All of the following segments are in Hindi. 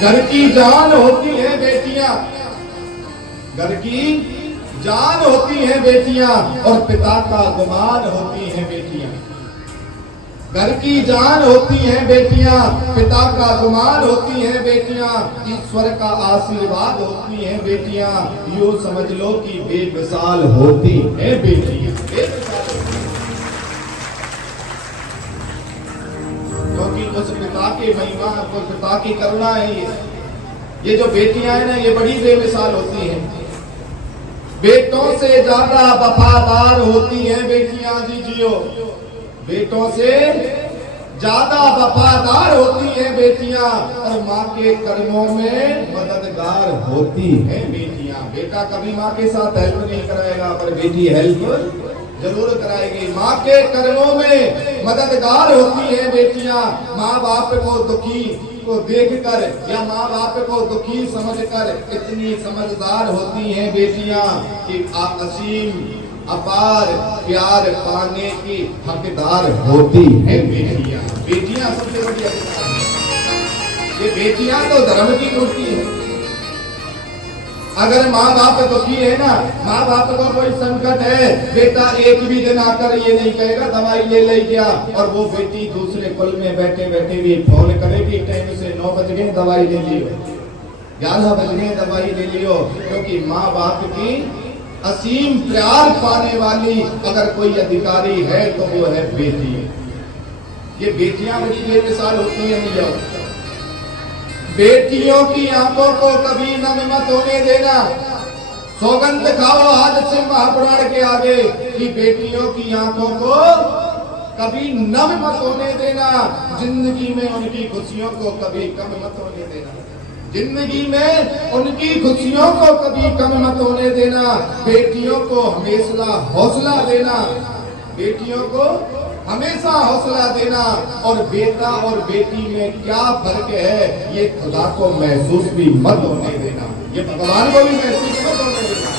घर की जान होती है बेटियां, घर की जान होती है बेटियां और पिता का गुमान होती हैं बेटियां। घर की जान होती हैं बेटियां, पिता का गुमान होती हैं बेटियां, ईश्वर का आशीर्वाद होती हैं बेटियां। यूं समझ लो कि बेमिसाल होती हैं बेटियां, क्योंकि उस पिता की महिमा, उस पिता की करुणा है। ये जो बेटियां हैं ना, ये बड़ी बेमिसाल होती हैं। बेटों से ज्यादा वफादार होती हैं बेटियां। जी जियो, बेटों से ज्यादा वफादार होती हैं बेटियां और माँ के कर्मों में मददगार होती हैं बेटियां। बेटा कभी माँ के साथ हेल्प नहीं कराएगा, पर बेटी हेल्प जरूर कराएगी। माँ के कर्मों में मददगार होती हैं बेटियां। माँ बाप को दुखी को देखकर या माँ बाप को दुखी समझकर इतनी समझदार होती हैं बेटियां कि असीम अपार प्यार पाने की हकदार होती हैं बेटियां। बेटियां सबसे बड़ी हकदार है। ये बेटियां तो धर्म की मूर्ति है। अगर माँ बाप दुखी है ना, माँ बाप को कोई संकट है, बेटा एक भी दिन आकर ये नहीं कहेगा दवाई ले गया, और वो बेटी दूसरे कुल में बैठे बैठे भी फोन करेगी, टाइम से 9 बज गए दवाई ले लियो, 11 बज गए दवाई ले लियो। क्योंकि माँ बाप की असीम प्यार पाने वाली अगर कोई अधिकारी है तो वो है बेटी। ये बेटियां बड़ी मिसाल होती है। नहीं जाओ, बेटियों की आंखों को कभी नम मत होने देना। सौगंध खाओ आज से महापुराण के आगे कि बेटियों की आंखों को कभी नम मत होने देना। जिंदगी में उनकी खुशियों को कभी कम मत होने देना। जिंदगी में उनकी खुशियों को कभी कम मत होने देना। बेटियों को हमेशा हौसला देना, बेटियों को हमेशा हौसला देना। और बेटा और बेटी में क्या फर्क है ये खुदा को महसूस भी मत होने देना, ये भगवान को भी महसूस मत होने देना।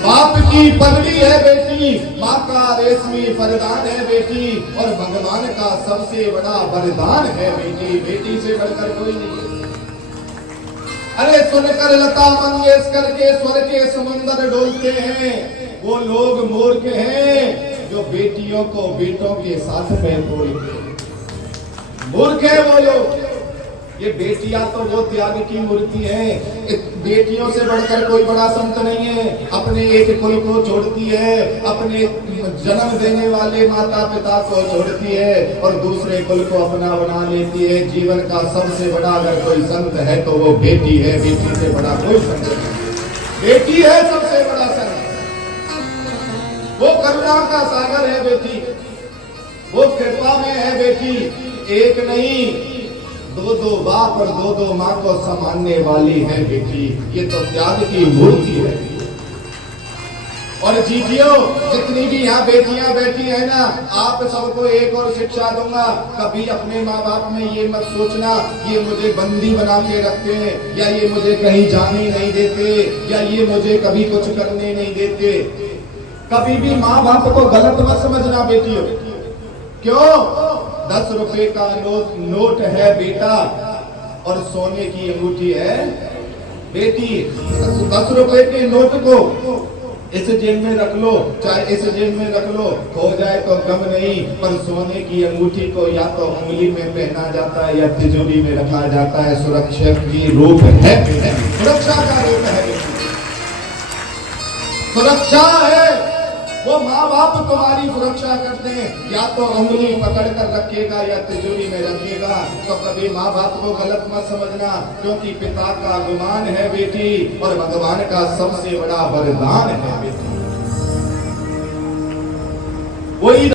बाप की पगड़ी है बेटी, माँ का रेशमी फरदान है बेटी, और भगवान का सबसे बड़ा वरदान है बेटी। बेटी से बढ़कर कोई नहीं। अरे सुनकर लता मंगेशकर के स्वर के समुंदर डोलते हैं वो लोग मूर्ख हैं जो बेटियों को बेटों के साथ में बोलते हैं। मूर्ख है वो लोग। ये बेटियां तो वो त्याग की मूर्ति है। बेटियों से बढ़कर कोई बड़ा संत नहीं है। अपने एक कुल को छोड़ती है, अपने जन्म देने वाले माता पिता को छोड़ती है और दूसरे कुल को अपना बना लेती है। जीवन का सबसे बड़ा अगर कोई संत है तो वो बेटी है। बेटी से बड़ा कोई संत नहीं। बेटी है सबसे बड़ा संत। वो करुणा का सागर है बेटी, वो कृपा में है बेटी। एक नहीं दो बाप और दो माँ को संभालने वाली है बेटी। ये तो त्याग की मूर्ति है। और जीतियो जितनी भी यहाँ बेटियां बैठी है ना, आप सबको एक और शिक्षा दूंगा, कभी अपने माँ बाप में ये मत सोचना ये मुझे बंदी बना के रखते हैं, या ये मुझे कहीं जाने नहीं देते, या ये मुझे कभी कुछ करने नहीं देते। कभी भी माँ बाप को गलत मत समझना बेटियों। क्यों? 10 रुपए का नोट है बेटा और सोने की अंगूठी है बेटी। 10 रुपए के नोट को इस जेब में रख लो, चाहे इस जेब में रख लो, खो जाए तो गम नहीं, पर सोने की अंगूठी को या तो उंगली में पहना जाता है या तिजोरी में रखा जाता है। सुरक्षा की रूप है, सुरक्षा का रूप है, सुरक्षा है। वो माँ बाप तुम्हारी सुरक्षा करते हैं, या तो उंगली पकड़ कर रखेगा या तिजोरी में रखेगा। तो कभी माँ बाप को गलत मत समझना, क्योंकि पिता का गुमान है बेटी और भगवान का सबसे बड़ा वरदान है बेटी। वही